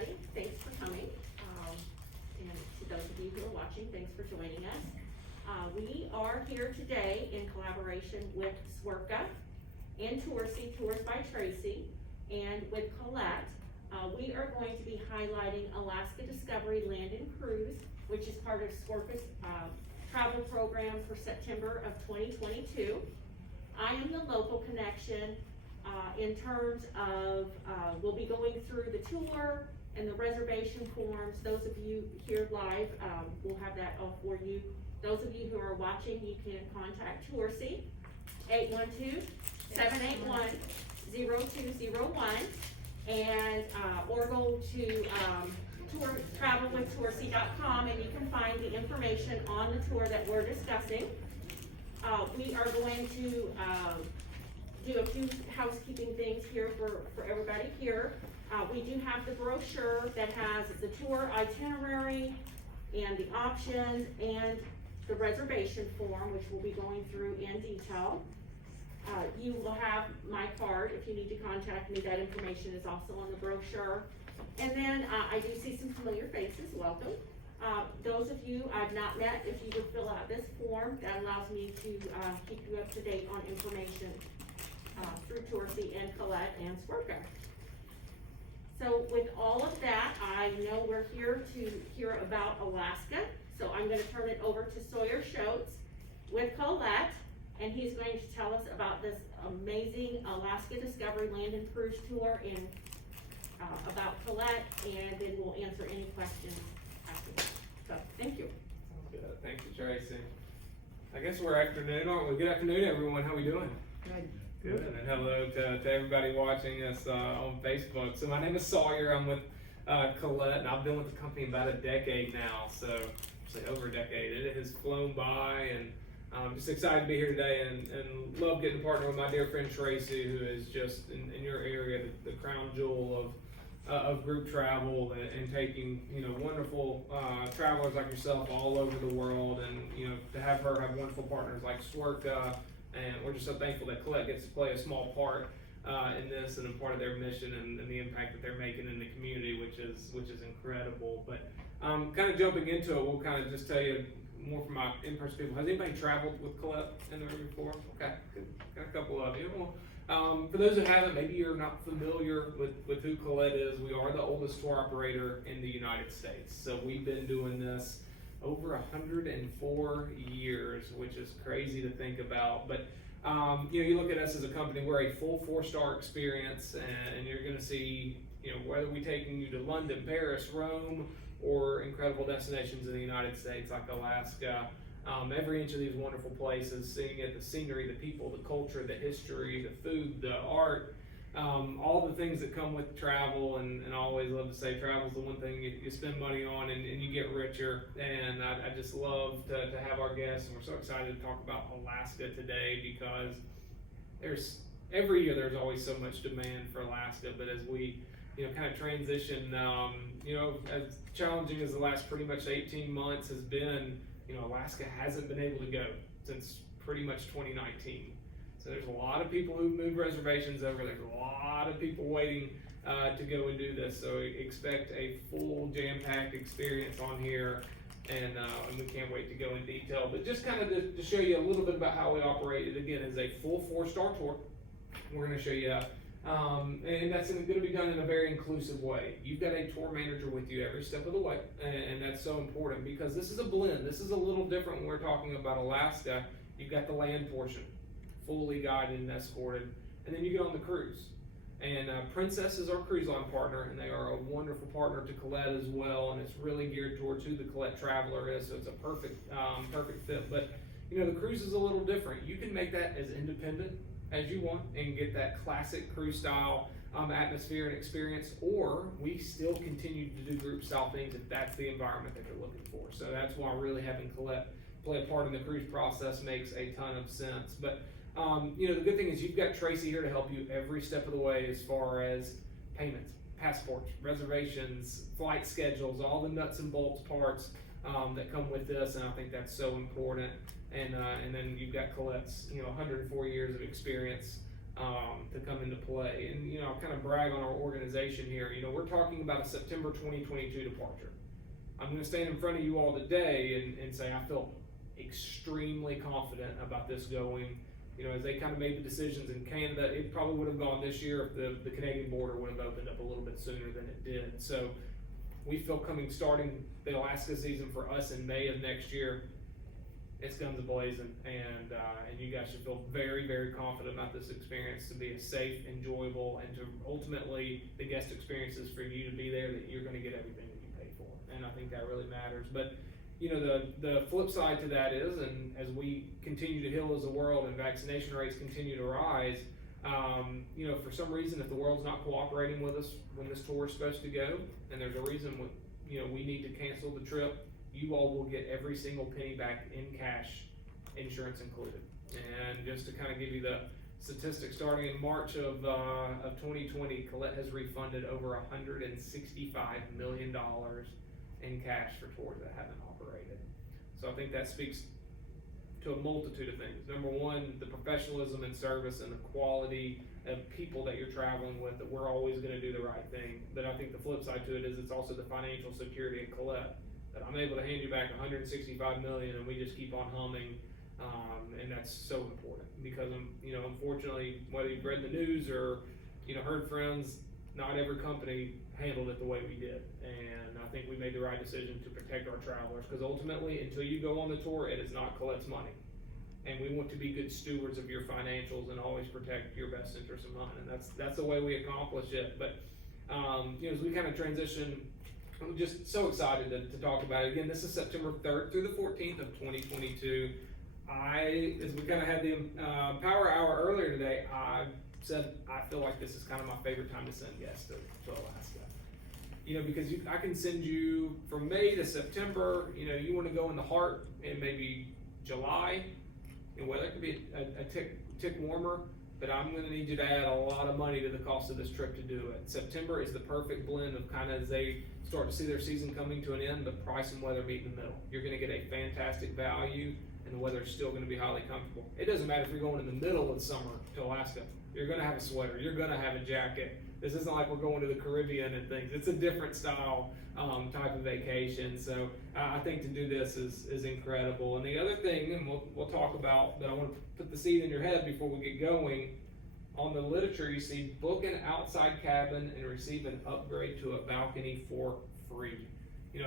everybody. Thanks for coming. And to those of you who are watching, thanks for joining us. We are here today in collaboration with SWRCA and Tourcy, Tours by Tracy, and with Colette. We are going to be highlighting Alaska Discovery Land and Cruise, which is part of SWRCA's travel program for September of 2022. I am the local connection in terms of, we'll be going through the tour and the reservation forms. Those of you here live, we'll have that all for you. Those of you who are watching, you can contact Tourcy, 812-781-0201, and or go to travelwithtourcy.com and you can find the information on the tour that we're discussing. We are going to do a few housekeeping things here for everybody here. We do have the brochure that has the tour itinerary and the options and the reservation form, which we'll be going through in detail. You will have my card if you need to contact me. That information is also on the brochure. And then I do see some familiar faces. Welcome. Those of you I've not met, if you would fill out this form, that allows me to keep you up to date on information through Tourcy and Colette and SWRCA. So with all of that, I know we're here to hear about Alaska. So I'm going to turn it over to Sawyer Schultz with Colette, and he's going to tell us about this amazing Alaska Discovery Land and Cruise Tour and about Colette, and then we'll answer any questions afterwards. So thank you. Good. Thank you, Tracy. I guess we're afternoon, aren't we? Good afternoon, everyone. How we doing? Good. Good. And hello to everybody watching us on Facebook. So my name is Sawyer. I'm with Colette, and I've been with the company about a decade now. So actually over a decade. It has flown by, and I'm just excited to be here today and love getting to partner with my dear friend Tracy, who is just in your area the crown jewel of group travel and taking wonderful travelers like yourself all over the world, and to have her have wonderful partners like SWRCA, and we're just so thankful that Colette gets to play a small part in this and a part of their mission and the impact that they're making in the community, which is incredible. But kind of jumping into it, we'll kind of just tell you more from my in-person people. Has anybody traveled with Colette in the room before? Okay, good. Got a couple of you. Well, for those who haven't, maybe you're not familiar with who Colette is. We are the oldest tour operator in the United States. So we've been doing this over 104 years, which is crazy to think about. But you look at us as a company, we're a full 4-star experience, and you're going to see, whether we're taking you to London, Paris, Rome, or incredible destinations in the United States like Alaska. Every inch of these wonderful places, seeing it, the scenery, the people, the culture, the history, the food, the art, all the things that come with travel. And I always love to say travel is the one thing you spend money on and you get richer. And I just love to have our guests, and we're so excited to talk about Alaska today because every year there's always so much demand for Alaska, but as we kind of transition, as challenging as the last pretty much 18 months has been, Alaska hasn't been able to go since pretty much 2019. So there's a lot of people who've moved reservations over. There's a lot of people waiting to go and do this. So expect a full jam-packed experience on here, and we can't wait to go in detail. But just kind of to show you a little bit about how we operate, it again is a full 4-star tour. We're going to show you and that's going to be done in a very inclusive way. You've got a tour manager with you every step of the way, and that's so important because this is a blend. This is a little different when we're talking about Alaska. You've got the land portion, fully guided and escorted, and then you get on the cruise. And Princess is our cruise line partner, and they are a wonderful partner to Colette as well, and it's really geared towards who the Colette traveler is, so it's a perfect fit. But the cruise is a little different. You can make that as independent as you want and get that classic cruise style atmosphere and experience, or we still continue to do group style things if that's the environment that you're looking for. So that's why really having Colette play a part in the cruise process makes a ton of sense. But the good thing is you've got Tracy here to help you every step of the way as far as payments, passports, reservations, flight schedules, all the nuts and bolts parts that come with this, and I think that's so important. And then you've got Colette's 104 years of experience to come into play. And, I'll kind of brag on our organization here. We're talking about a September 2022 departure. I'm going to stand in front of you all today and say I feel extremely confident about this going. As they kind of made the decisions in Canada, it probably would have gone this year if the Canadian border would have opened up a little bit sooner than it did. So we feel starting the Alaska season for us in May of next year, it's guns a-blazing, and you guys should feel very, very confident about this experience to be a safe, enjoyable, and to ultimately the guest experiences for you to be there, that you're going to get everything that you pay for. And I think that really matters. But the flip side to that is, and as we continue to heal as a world and vaccination rates continue to rise, for some reason, if the world's not cooperating with us when this tour is supposed to go, and there's a reason we need to cancel the trip, you all will get every single penny back in cash, insurance included. And just to kind of give you the statistics, starting in March of 2020, Colette has refunded over $165 million in cash for tours that haven't operated. So I think that speaks to a multitude of things. Number one, the professionalism and service and the quality of people that you're traveling with, that we're always going to do the right thing. But I think the flip side to it is it's also the financial security of Colette, that I'm able to hand you back $165 million and we just keep on humming. And that's so important because, unfortunately, whether you've read the news or, heard friends, not every company handled it the way we did. And I think we made the right decision to protect our travelers, because ultimately, until you go on the tour, it is not Colette's money. And we want to be good stewards of your financials and always protect your best interest in mind. And that's the way we accomplish it. But, as we kind of transition, I'm just so excited to talk about it. Again, this is September 3rd through the 14th of 2022. As we kind of had the Power Hour earlier today, I said I feel like this is kind of my favorite time to send guests to Alaska. Because I can send you from May to September. You want to go in the heart in maybe July, weather could be a tick warmer, but I'm going to need you to add a lot of money to the cost of this trip to do it. September is the perfect blend of kind of, as they start to see their season coming to an end, the price and weather meet in the middle. You're going to get a fantastic value, and the weather is still going to be highly comfortable. It doesn't matter if you're going in the middle of summer to Alaska. You're going to have a sweater. You're going to have a jacket. This isn't like we're going to the Caribbean and things. It's a different style type of vacation. So I think to do this is incredible. And the other thing, and we'll talk about, but I want to put the seed in your head before we get going. On the literature, you see book an outside cabin and receive an upgrade to a balcony for free.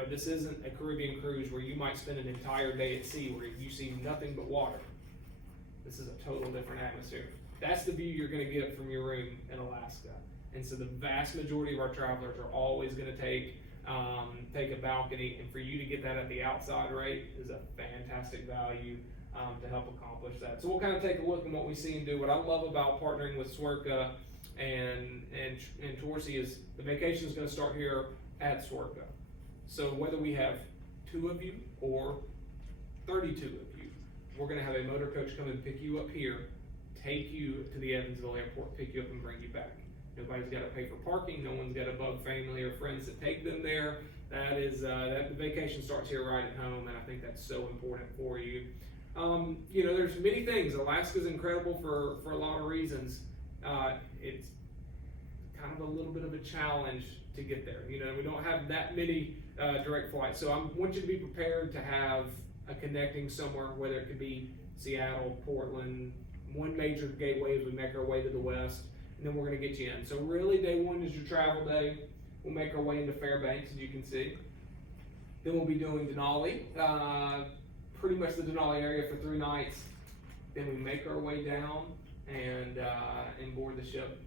This isn't a Caribbean cruise where you might spend an entire day at sea where you see nothing but water. This is a total different atmosphere. That's the view you're going to get from your room in Alaska. And so the vast majority of our travelers are always going to take a balcony, and for you to get that at the outside rate is a fantastic value to help accomplish that. So we'll kind of take a look at what we see and do. What I love about partnering with Swerka and Tourcy is the vacation is going to start here at Swerka. So whether we have 2 of you or 32 of you, we're going to have a motor coach come and pick you up here, take you to the Evansville airport, pick you up and bring you back. Nobody's got to pay for parking. No one's got to bug family or friends to take them there. That the vacation starts here right at home, and I think that's so important for you. There's many things. Alaska's incredible for a lot of reasons. It's kind of a little bit of a challenge to get there. We don't have that many direct flights, so I want you to be prepared to have a connecting somewhere, whether it could be Seattle, Portland, one major gateway as we make our way to the west. And then we're going to get you in. So really, day one is your travel day. We'll make our way into Fairbanks, as you can see. Then we'll be doing Denali, pretty much the Denali area for 3 nights. Then we make our way down and board the ship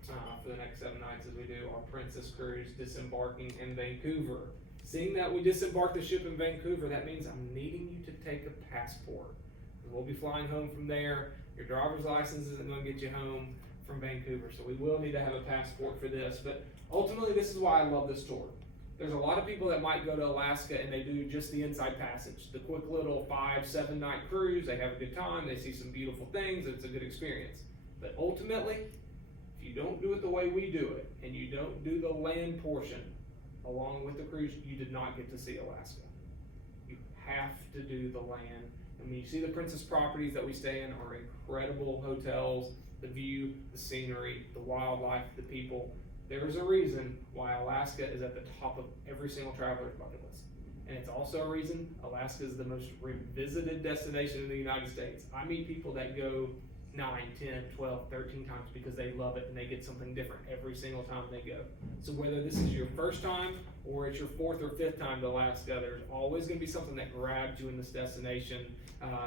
for the next 7 nights as we do our Princess Cruise, disembarking in Vancouver. Seeing that we disembark the ship in Vancouver, that means I'm needing you to take a passport. We'll be flying home from there. Your driver's license isn't going to get you home from Vancouver, so we will need to have a passport for this. But ultimately, this is why I love this tour. There's a lot of people that might go to Alaska and they do just the inside passage, the quick little 5-7 night cruise. They have a good time, they see some beautiful things, it's a good experience. But ultimately, if you don't do it the way we do it, and you don't do the land portion along with the cruise, you did not get to see Alaska. You have to do the land. And when you see the Princess properties that we stay in are incredible hotels, the view, the scenery, the wildlife, the people. There's a reason why Alaska is at the top of every single traveler's bucket list. And it's also a reason Alaska is the most revisited destination in the United States. I meet people that go 9, 10, 12, 13 times because they love it and they get something different every single time they go. So whether this is your first time or it's your 4th or 5th time to Alaska, there's always going to be something that grabs you in this destination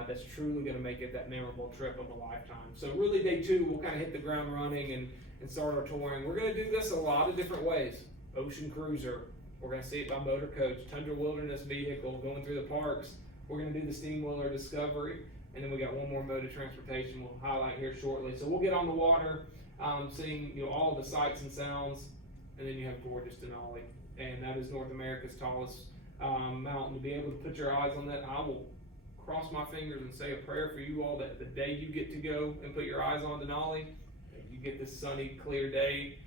that's truly going to make it that memorable trip of a lifetime. So really day 2, we'll kind of hit the ground running and start our touring. We're going to do this a lot of different ways. Ocean cruiser, we're going to see it by motor coach, tundra wilderness vehicle, going through the parks. We're going to do the steamwheeler Discovery. And then we got one more mode of transportation we'll highlight here shortly. So we'll get on the water, seeing all of the sights and sounds, and then you have gorgeous Denali, and that is North America's tallest mountain. To be able to put your eyes on that, I will cross my fingers and say a prayer for you all that the day you get to go and put your eyes on Denali, you get this sunny, clear day.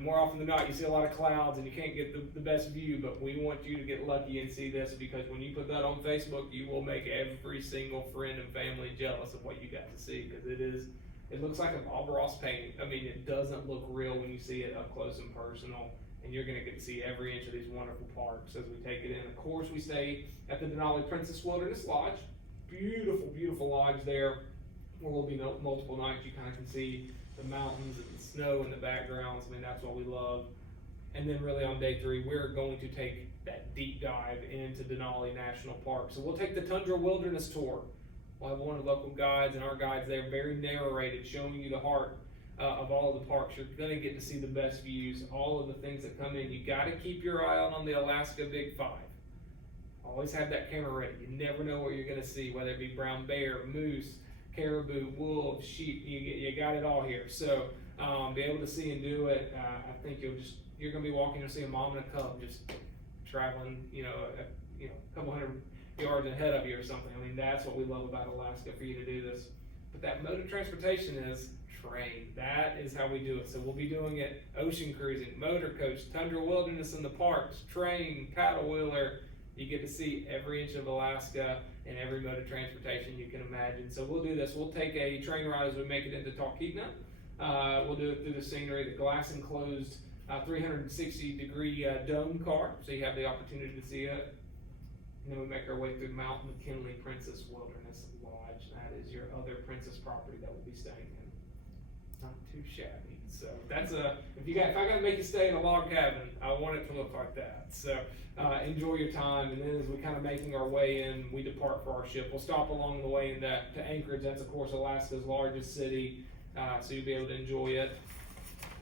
More often than not, you see a lot of clouds and you can't get the best view, but we want you to get lucky and see this, because when you put that on Facebook, you will make every single friend and family jealous of what you got to see, because it looks like a Bob Ross painting. I mean, it doesn't look real when you see it up close and personal, and you're going to get to see every inch of these wonderful parks as we take it in. Of course, we stay at the Denali Princess Wilderness Lodge. Beautiful, beautiful lodge there, where we'll be multiple nights. You kind of can see the mountains and the snow in the backgrounds. I mean, that's what we love. And then really on day 3, we're going to take that deep dive into Denali National Park. So we'll take the Tundra Wilderness Tour. We'll have one of the local guides, and our guides there, very narrated, showing you the heart of all of the parks. You're going to get to see the best views, all of the things that come in. You got to keep your eye out on the Alaska Big 5. Always have that camera ready. You never know what you're going to see, whether it be brown bear, moose, caribou, wolves, sheep. You got it all here. So be able to see and do it. I think you're going to be walking and see a mom and a cub just traveling, a couple hundred yards ahead of you or something. I mean, that's what we love about Alaska, for you to do this. But that mode of transportation is train. That is how we do it. So we'll be doing it ocean cruising, motor coach, tundra wilderness in the parks, train, paddle wheeler. You get to see every inch of Alaska and every mode of transportation you can imagine. So we'll do this. We'll take a train ride as we make it into Talkeetna. We'll do it through the scenery, the glass enclosed 360-degree dome car, so you have the opportunity to see it. And then we make our way through Mount McKinley Princess Wilderness Lodge. That is your other princess property that we'll be staying in. Not too shabby. So that's if I got to make you stay in a log cabin, I want it to look like that. So enjoy your time, and then as we kind of making our way in, we depart for our ship. We'll stop along the way to Anchorage. That's of course Alaska's largest city, so you'll be able to enjoy it.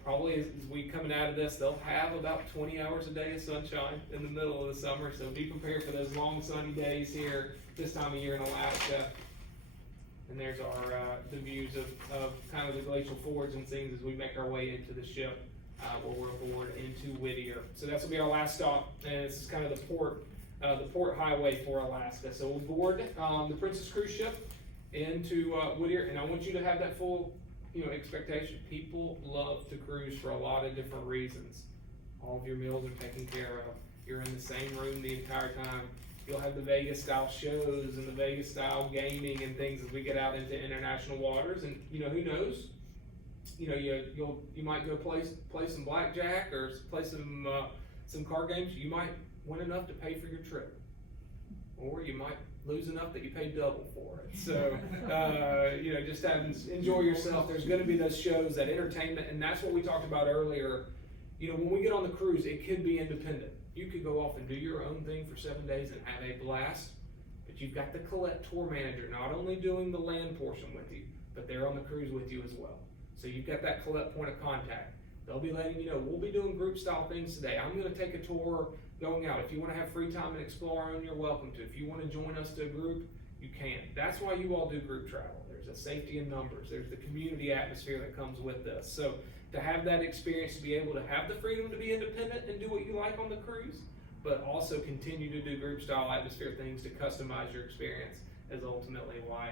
Probably as we coming out of this, they'll have about 20 hours a day of sunshine in the middle of the summer. So be prepared for those long sunny days here this time of year in Alaska. And there's our the views of kind of the glacial fords and things as we make our way into the ship where we're aboard into Whittier. So that's will be our last stop, and this is kind of the port highway for Alaska. So we'll board the Princess cruise ship into Whittier, and I want you to have that full expectation. People love to cruise for a lot of different reasons. All of your meals are taken care of. You're in the same room the entire time. You'll have the Vegas style shows and the Vegas style gaming and things as we get out into international waters. And who knows? You might go play some blackjack or play some card games. You might win enough to pay for your trip, or you might lose enough that you pay double for it. So just enjoy yourself. There's going to be those shows, that entertainment, and that's what we talked about earlier. When we get on the cruise, it could be independent. You could go off and do your own thing for 7 days and have a blast, but you've got the Colette tour manager not only doing the land portion with you, but they're on the cruise with you as well. So you've got that Colette point of contact. They'll be letting you know, we'll be doing group style things today. I'm going to take a tour going out. If you want to have free time and explore our own, you're welcome to. If you want to join us to a group, you can. That's why you all do group travel. There's a safety in numbers. There's the community atmosphere that comes with this. So to have that experience, to be able to have the freedom to be independent and do what you like on the cruise, but also continue to do group style atmosphere things to customize your experience, is ultimately why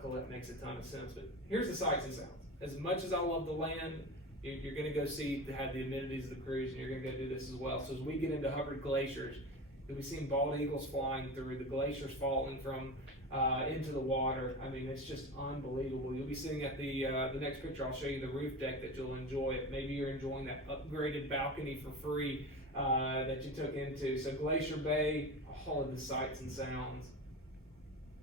Colette makes a ton of sense. But here's the sights and sounds. As much as I love the land, you're going to go have the amenities of the cruise, and you're going to go do this as well. So as we get into Hubbard Glaciers, You'll be seeing bald eagles flying through, the glaciers falling from into the water. I mean, it's just unbelievable. You'll be sitting at the next picture. I'll show you the roof deck that you'll enjoy. Maybe you're enjoying that upgraded balcony for free that you took into. So Glacier Bay, all of the sights and sounds.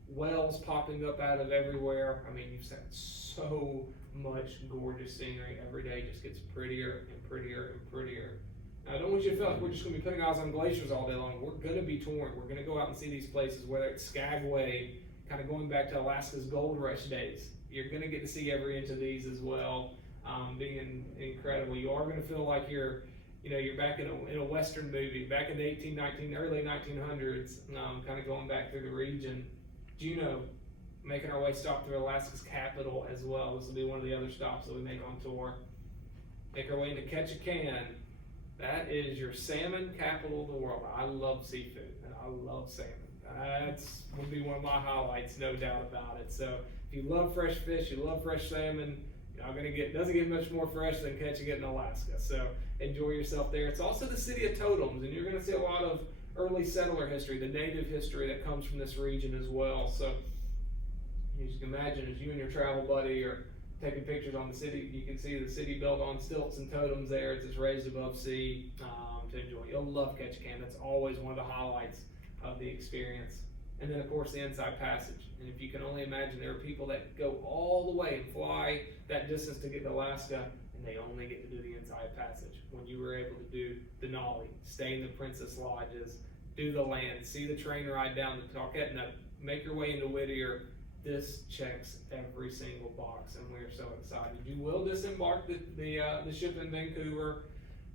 Wells popping up out of everywhere. I mean, you've seen so much gorgeous scenery. Every day just gets prettier and prettier and prettier. Now, I don't want you to feel like we're just going to be putting eyes on glaciers all day long. We're going to be touring. We're going to go out and see these places, whether it's Skagway, kind of going back to Alaska's gold rush days. You're going to get to see every inch of these as well, being incredible. You are going to feel like you're back in a Western movie, back in the early 1900s, kind of going back through the region. Juneau, making our way stop through Alaska's capital as well. This will be one of the other stops that we make on tour. Make our way into Ketchikan. That is your salmon capital of the world. I love seafood and I love salmon. That's would be one of my highlights, no doubt about it. So if you love fresh fish, you love fresh salmon, you're not doesn't get much more fresh than Ketchikan in Alaska. So enjoy yourself there. It's also the city of totems, and you're going to see a lot of early settler history, the native history that comes from this region as well. So you can imagine as you and your travel buddy are taking pictures on the city, you can see the city built on stilts and totems there. It's raised above sea to enjoy. You'll love Ketchikan. That's always one of the highlights of the experience. And then of course the Inside Passage. And if you can only imagine, there are people that go all the way and fly that distance to get to Alaska, and they only get to do the Inside Passage. When you were able to do Denali, stay in the Princess Lodges, do the land, see the train ride down to Talkeetna, make your way into Whittier. This checks every single box, and we're so excited. You will disembark the ship in Vancouver,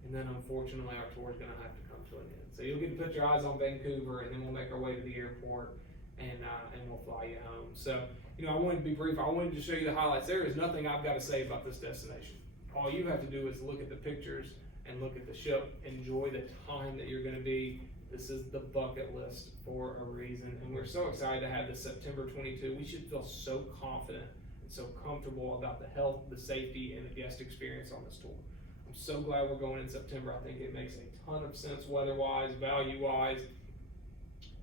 and then unfortunately our tour is going to have to come to an end. So you'll get to put your eyes on Vancouver, and then we'll make our way to the airport, and we'll fly you home. So I wanted to be brief. I wanted to show you the highlights. There is nothing I've got to say about this destination. All you have to do is look at the pictures and look at the ship. Enjoy the time that you're going to be. This is the bucket list for a reason, and we're so excited to have this September 22. We should feel so confident and so comfortable about the health, the safety, and the guest experience on this tour. I'm so glad we're going in September. I think it makes a ton of sense weather-wise, value-wise.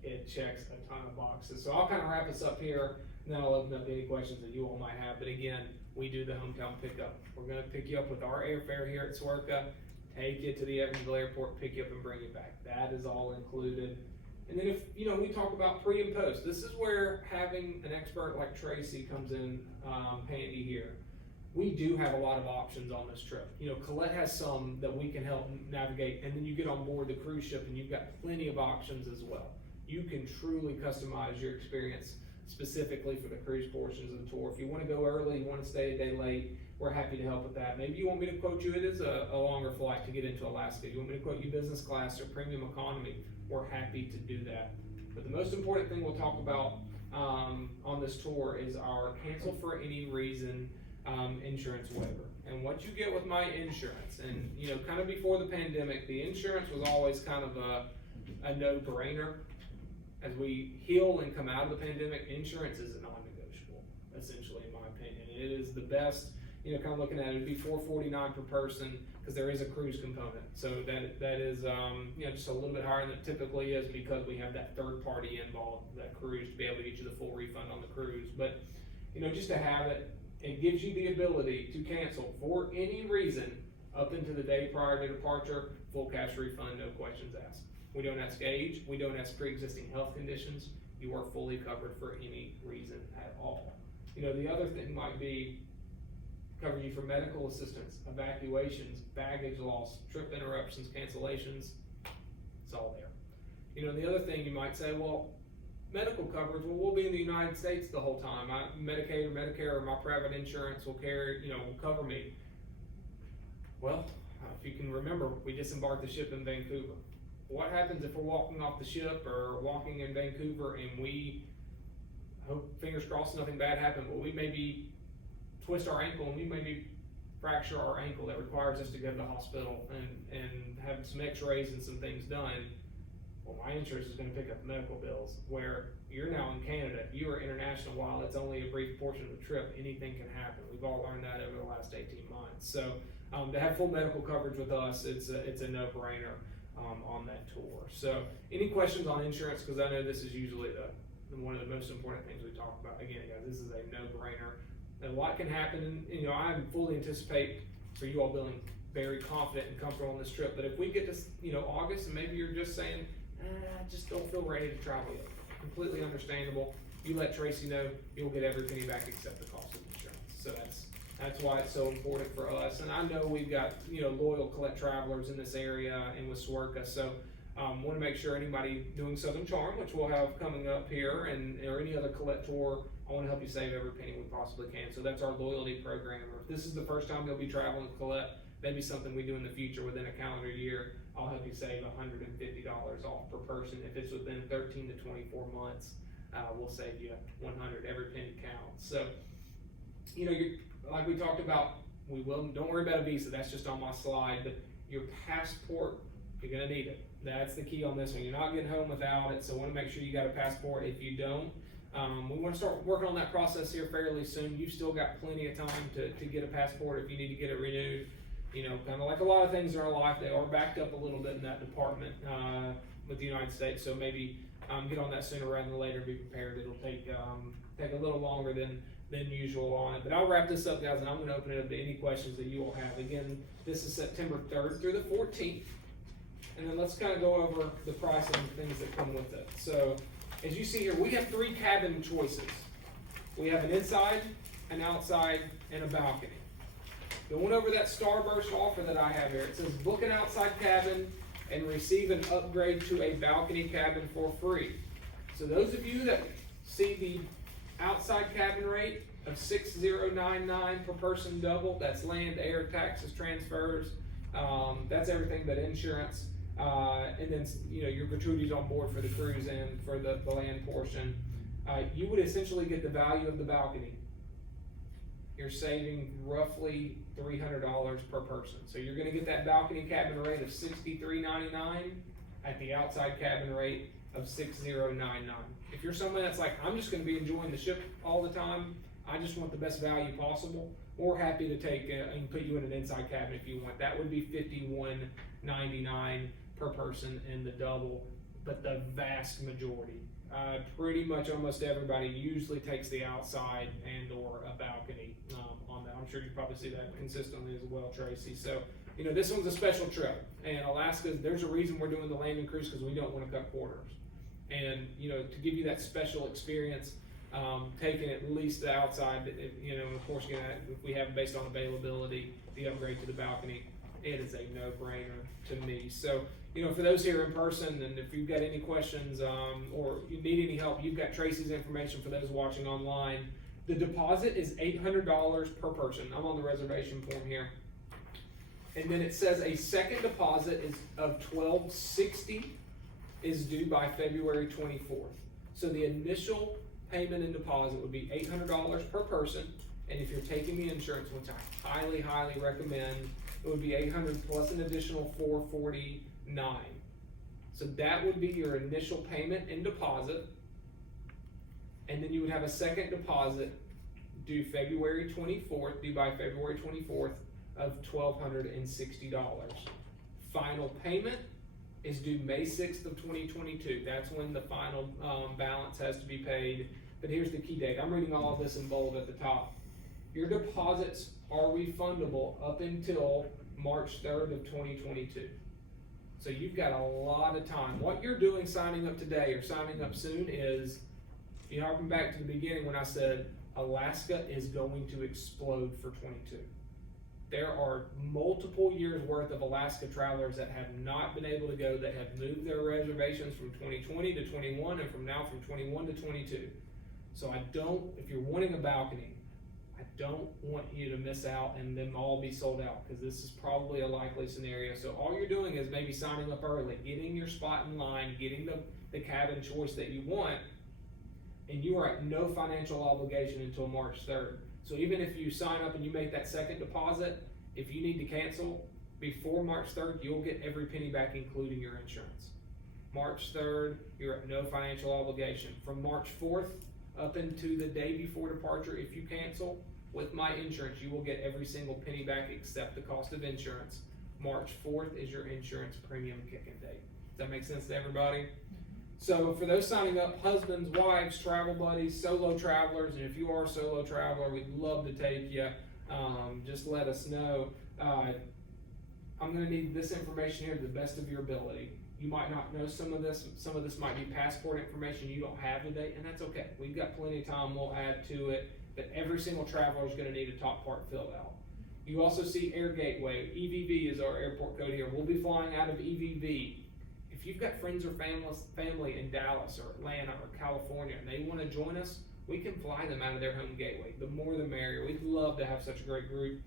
It checks a ton of boxes. So I'll kind of wrap this up here, and then I'll open up any questions that you all might have. But again, we do the hometown pickup. We're going to pick you up with our airfare here at Swerka, take you to the Evansville airport, pick you up and bring you back. That is all included. And then if, we talk about pre and post, this is where having an expert like Tracy comes in handy here. We do have a lot of options on this trip. Colette has some that we can help navigate, and then you get on board the cruise ship and you've got plenty of options as well. You can truly customize your experience specifically for the cruise portions of the tour. If you want to go early, you want to stay a day late, we're happy to help with that. Maybe you want me to quote you, it is a longer flight to get into Alaska. You want me to quote you business class or premium economy, we're happy to do that. But the most important thing we'll talk about on this tour is our cancel for any reason insurance waiver. And what you get with my insurance, and kind of before the pandemic, the insurance was always kind of a no-brainer. As we heal and come out of the pandemic, insurance is a non-negotiable, essentially, in my opinion. It is the best. Kind of looking at it, it'd be $449 per person because there is a cruise component. So that is, just a little bit higher than it typically is because we have that third party involved, that cruise, to be able to get you the full refund on the cruise. But, just to have it, it gives you the ability to cancel for any reason up into the day prior to departure, full cash refund, no questions asked. We don't ask age, we don't ask pre-existing health conditions. You are fully covered for any reason at all. The other thing might be cover you for medical assistance, evacuations, baggage loss, trip interruptions, cancellations. It's all there. The other thing you might say, well, medical coverage, well, we'll be in the United States the whole time. Medicaid or Medicare or my private insurance will cover me. Well, if you can remember, we disembarked the ship in Vancouver. What happens if we're walking off the ship or walking in Vancouver and we, hope, fingers crossed, nothing bad happened, but we maybe twist our ankle and we maybe fracture our ankle that requires us to go to the hospital and have some x-rays and some things done. Well, my insurance is going to pick up medical bills, where you're now in Canada, you are international. While it's only a brief portion of the trip, anything can happen. We've all learned that over the last 18 months. So to have full medical coverage with us, it's a no-brainer. on that tour. So any questions on insurance, because I know this is usually one of the most important things we talk about. Again, guys, this is a no-brainer. A lot can happen, and I fully anticipate for you all being very confident and comfortable on this trip. But if we get to August, and maybe you're just saying, I just don't feel ready to travel yet, completely understandable. You let Tracy know, you'll get every penny back except the cost of insurance. So that's why it's so important for us. And I know we've got loyal Colette travelers in this area and with Swerka, so want to make sure anybody doing Southern Charm, which we'll have coming up here, or any other Colette tour, I want to help you save every penny we possibly can. So that's our loyalty program. Or if this is the first time you'll be traveling with Colette, maybe something we do in the future within a calendar year, I'll help you save $150 off per person. If it's within 13 to 24 months, we'll save you 100. Every penny counts. So, like we talked about, don't worry about a visa. That's just on my slide. But your passport, you're gonna need it. That's the key on this one. You're not getting home without it. So I want to make sure you got a passport. If you don't, we want to start working on that process here fairly soon. You've still got plenty of time to get a passport if you need to get it renewed. Kind of like a lot of things in our life, they are backed up a little bit in that department with the United States. So maybe get on that sooner rather than later. Be prepared. It'll take a little longer than usual on it. But I'll wrap this up, guys, and I'm going to open it up to any questions that you all have. Again, this is September 3rd through the 14th. And then let's kind of go over the price and things that come with it. So as you see here, we have 3 cabin choices. We have an inside, an outside, and a balcony. Going over that Starburst offer that I have here, it says book an outside cabin and receive an upgrade to a balcony cabin for free. So those of you that see the outside cabin rate of $6,099 per person double, that's land, air, taxes, transfers, that's everything but insurance. And then your gratuities on board for the cruise and for the land portion. You would essentially get the value of the balcony. You're saving roughly $300 per person. So you're going to get that balcony cabin rate of $63.99 at the outside cabin rate of $6,099. If you're someone that's like, I'm just going to be enjoying the ship all the time, I just want the best value possible, we're happy to take and put you in an inside cabin if you want. That would be $51.99 per person in the double, but the vast majority, pretty much almost everybody usually takes the outside and or a balcony on that. I'm sure you probably see that consistently as well, Tracy. So, this one's a special trip, and Alaska, there's a reason we're doing the landing cruise, because we don't want to cut corners. And, to give you that special experience, taking at least the outside, of course, if we have based on availability, the upgrade to the balcony, it is a no-brainer to me. So, for those here in person, and if you've got any questions or you need any help, you've got Tracy's information for those watching online. The deposit is $800 per person. I'm on the reservation form here. And then it says a second deposit is of $1,260 is due by February 24th. So the initial payment and deposit would be $800 per person. And if you're taking the insurance, which I highly, highly recommend, it would be $800 plus an additional $449. So that would be your initial payment and deposit. And then you would have a second deposit due February 24th, due by February 24th of $1,260. Final payment is due May 6th of 2022. That's when the final balance has to be paid. But here's the key date. I'm reading all of this in bold at the top. Your deposits are refundable up until March 3rd of 2022. So you've got a lot of time. What you're doing signing up today or signing up soon is, you harken back to the beginning when I said Alaska is going to explode for 22. There are multiple years worth of Alaska travelers that have not been able to go, that have moved their reservations from 2020 to 21 and from 21 to 22. So if you're wanting a balcony, I don't want you to miss out and them all be sold out, because this is probably a likely scenario. So all you're doing is maybe signing up early, getting your spot in line, getting the cabin choice that you want, and you are at no financial obligation until March 3rd. So even if you sign up and you make that second deposit, if you need to cancel before March 3rd, you'll get every penny back, including your insurance. March 3rd, you're at no financial obligation. From March 4th up into the day before departure, if you cancel with my insurance, you will get every single penny back except the cost of insurance. March 4th is your insurance premium kicking date. Does that make sense to everybody? So for those signing up, husbands, wives, travel buddies, solo travelers, and if you are a solo traveler, we'd love to take you. Just let us know. I'm gonna need this information here to the best of your ability. You might not know some of this might be passport information you don't have today, and that's okay. We've got plenty of time, we'll add to it, but every single traveler is gonna need a top part filled out. You also see Air Gateway, EVV is our airport code here. We'll be flying out of EVV. If you've got friends or family in Dallas or Atlanta or California and they wanna join us, we can fly them out of their home gateway. The more the merrier. We'd love to have such a great group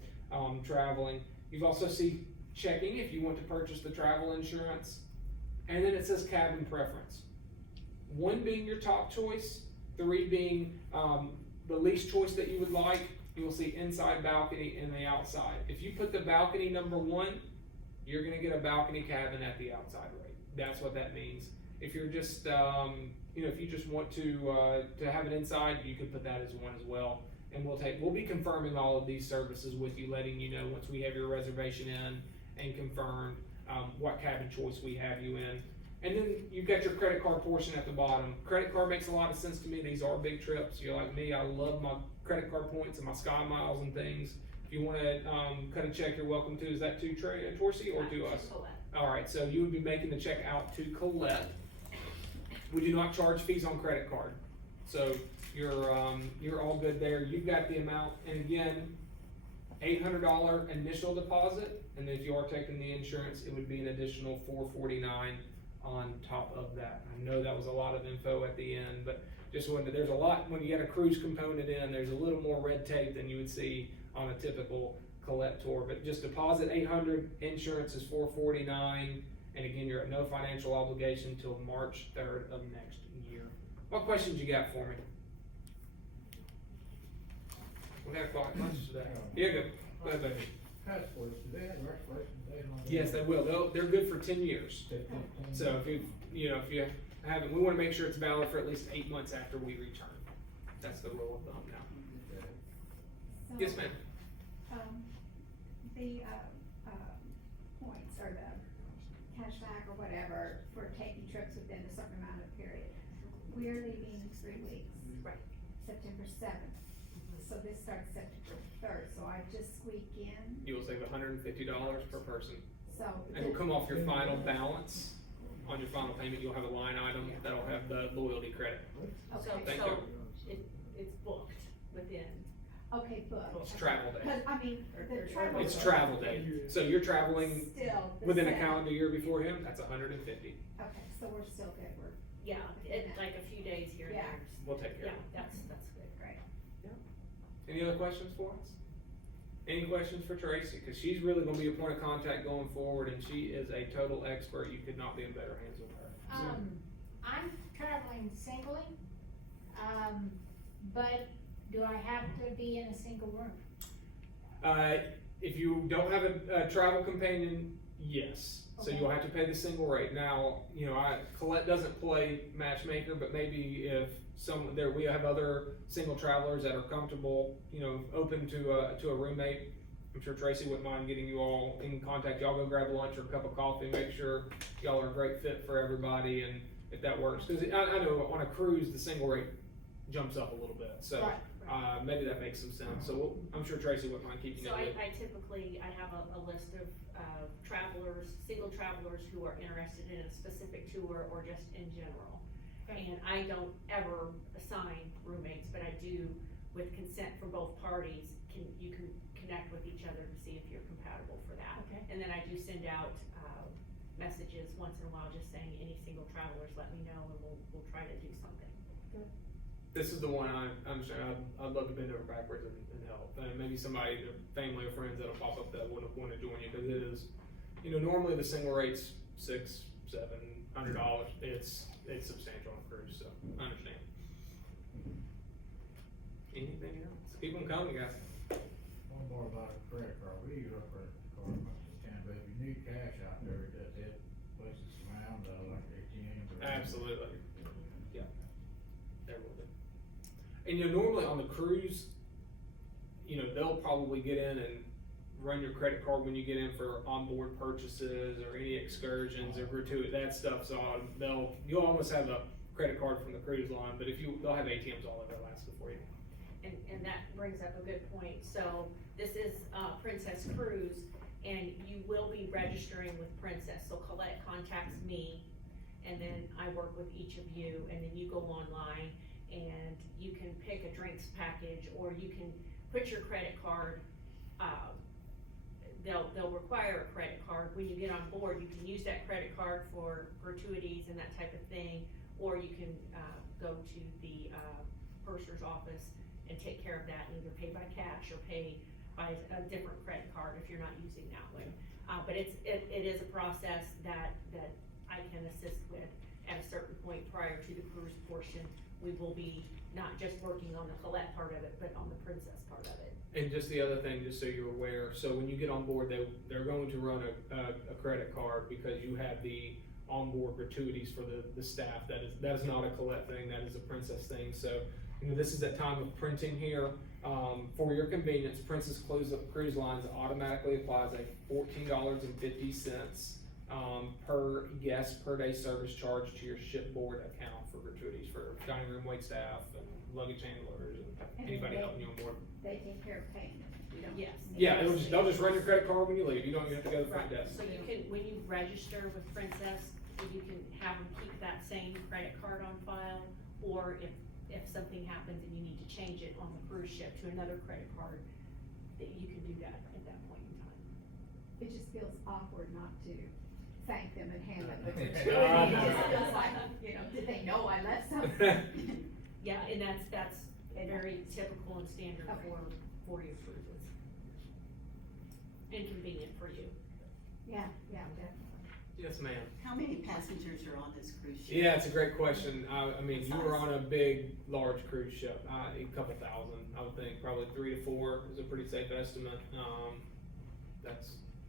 traveling. You've also see checking if you want to purchase the travel insurance. And then it says cabin preference. 1 being your top choice, 3 being the least choice that you would like. You will see inside balcony and the outside. If you put the balcony number 1, you're gonna get a balcony cabin at the outside rate. That's what that means. If you're just, if you just want to have it inside, you can put that as 1 as well. And we'll be confirming all of these services with you, letting you know once we have your reservation in and confirmed what cabin choice we have you in. And then you've got your credit card portion at the bottom. Credit card makes a lot of sense to me. These are big trips. You're like me, I love my credit card points and my Sky Miles and things. If you wanna cut a check, you're welcome to. Is that to Tourcy or to us? Alright, so you would be making the check out to Colette. We do not charge fees on credit card. So you're all good there. You've got the amount, and again, $800 initial deposit, and if you are taking the insurance, it would be an additional $449 on top of that. I know that was a lot of info at the end, but just wanted there's a lot, when you get a cruise component in, there's a little more red tape than you would see on a typical Colette tour, but just deposit $800, insurance is $449, and again, you're at no financial obligation till March 3rd of next year. What questions you got for me? We had a quiet lunch today. Yeah, good. Go ahead, baby. Passports, do they have an expiration date on them? Yes, they will. They're good for 10 years. So if you haven't, we want to make sure it's valid for at least 8 months after we return. That's the rule of thumb now. So, Yes, ma'am. The points or the cashback or whatever for taking trips within a certain amount of period. We're leaving 3 weeks. Right. September 7th. So this starts September 3rd, so I just squeak in, You will save $150 per person. so. And it'll come off your final balance. On your final payment, you'll have a line item that'll have the loyalty credit. Okay, Thank So you. it's booked within. okay, but. It's travel day. Cause I mean, the travel. It's travel day. So you're traveling Still. the within a same. calendar year before him, that's $150. Okay, so we're still good, we're Yeah, it's like a few days here and Yeah. there. We'll take care Yeah, of it. that's good. great. Any other questions for us? Any questions for Tracy? Cause she's really gonna be a point of contact going forward, and she is a total expert. You could not be in better hands with her. I'm traveling singly, but do I have to be in a single room? If you don't have a travel companion, yes. So Okay. you'll have to pay the single rate. Now, Colette doesn't play matchmaker, but maybe if we have other single travelers that are comfortable, open to a roommate. I'm sure Tracy wouldn't mind getting you all in contact. Y'all go grab lunch or a cup of coffee, make sure y'all are a great fit for everybody, and if that works. Cause I know on a cruise, the single rate jumps up a little bit, so. Right. Maybe that makes some sense, so I'm sure Tracy wouldn't mind keeping So it. I typically, I have a list of travelers, single travelers who are interested in a specific tour or just in general. Okay. And I don't ever assign roommates, but I do, with consent from both parties, you can connect with each other to see if you're compatible for that. Okay. And then I do send out messages once in a while, just saying any single travelers, let me know, and we'll try to do something. This is the one I'm sure I'd love to bend over backwards and help. And maybe somebody, their family or friends that'll pop up that would want to join you, because it is, normally the single rate's $600-700. It's substantial on a cruise, so I understand. Anything else? Keep them coming, guys. One more about a credit card, we use our credit card much as can, but if you need cash out there, does it places around, like ATMs or? Absolutely. Yeah. There will be. And normally on the cruise, they'll probably get in and run your credit card when you get in for onboard purchases or any excursions or gratuity, that stuff's on. You'll almost have a credit card from the cruise line, but they'll have ATMs all over Alaska for you. And that brings up a good point. So this is Princess Cruise, and you will be registering with Princess. So Colette contacts me, and then I work with each of you, and then you go online and you can pick a drinks package, or you can put your credit card. They'll require a credit card. When you get on board, you can use that credit card for gratuities and that type of thing, or you can go to the purser's office and take care of that, and either pay by cash or pay by a different credit card if you're not using that one. But it is a process that I can assist with at a certain point prior to the cruise portion. We will be not just working on the Colette part of it, but on the Princess part of it. And just the other thing, just so you're aware, so when you get on board, they're going to run a credit card because you have the onboard gratuities for the staff. That is not a Colette thing, that is a Princess thing. So, this is that time of printing here. For your convenience, Princess Cruise Lines automatically applies a $14.50 per guest per day service charge to your shipboard account for gratuities for dining room waitstaff and luggage handlers and anybody helping you on board. They take care of payment, you don't. Yes. Yeah, they'll just run your credit card when you leave. You don't even have to go to the front Right, desk. so you can, when you register with Princess, you can have them keep that same credit card on file, or if something happens and you need to change it on the cruise ship to another credit card, that you can do that at that point in time. It just feels awkward not to thank them and hand them the No, gratuity. no. It just feels like, did they know I left something? Yeah, and that's very typical and standard Okay. for your cruises. And convenient for you. Yeah, definitely. Yes, ma'am. How many passengers are on this cruise ship? Yeah, it's a great question. I mean, you were on a big, large cruise ship, a couple thousand, I would think, probably 3 to 4 is a pretty safe estimate.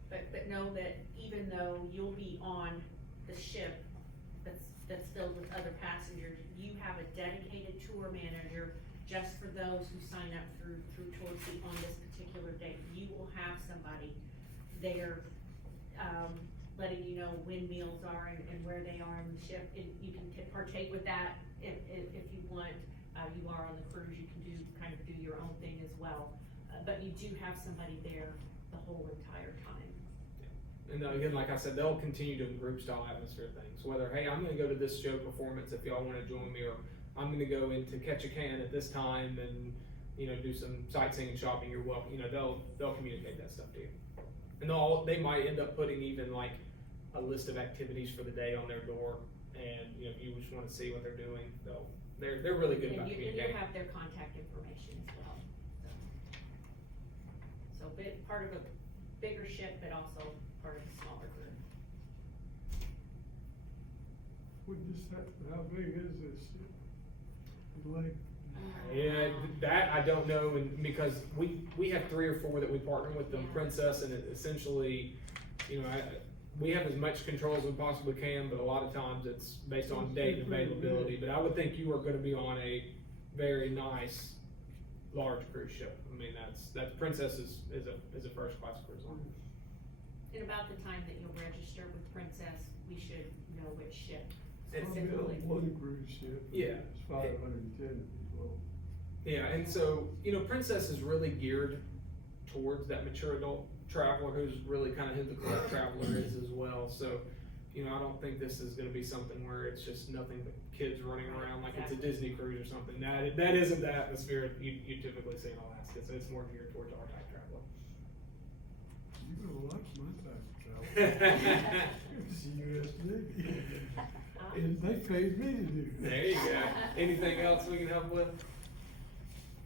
But know that even though you'll be on the ship that's filled with other passengers, you have a dedicated tour manager just for those who sign up through Tourcy on this particular date. You will have somebody there, letting you know when meals are and where they are on the ship. And you can partake with that if you want. You are on the cruise, you can do your own thing as well. But you do have somebody there the whole entire time. And again, like I said, they'll continue doing group style atmosphere things. Whether, hey, I'm gonna go to this show performance if y'all wanna join me, or I'm gonna go in to catch a can at this time and, do some sightseeing and shopping, you're welcome. They'll communicate that stuff to you. And they might end up putting even like a list of activities for the day on their door. And, if you just wanna see what they're doing, they're really good about And you communicating. have their contact information as well. So part of a bigger ship, but also part of a smaller group. How big is this ship? Like, Yeah, that I don't know, and because we have 3 or 4 that we partner with them, Yeah. Princess, and it essentially, we have as much control as we possibly can, but a lot of times it's based on date and availability. But I would think you are going to be on a very nice, large cruise ship. I mean, that's Princess is a first class cruise line. And about the time that you'll register with Princess, we should know which ship I've been specifically. on one cruise ship. Yeah. It's 510 people. Yeah, and so, Princess is really geared towards that mature adult traveler who's really kind of who the club traveler is as well. So, I don't think this is gonna be something where it's just nothing but kids running around like it's a Disney cruise or something. That isn't the atmosphere you typically see in Alaska, so it's more geared towards our type traveler. You're gonna like my type of travel. It's the US Navy. And they paid me to do that. There you go. Anything else we can help with?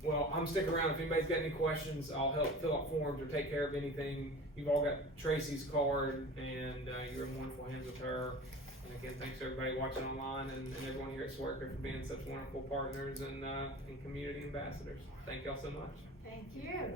Well, I'm sticking around. If anybody's got any questions, I'll help fill out forms or take care of anything. You've all got Tracy's card, and you're in wonderful hands with her. And again, thanks to everybody watching online and everyone here at Swerker for being such wonderful partners and community ambassadors. Thank y'all so much. Thank you.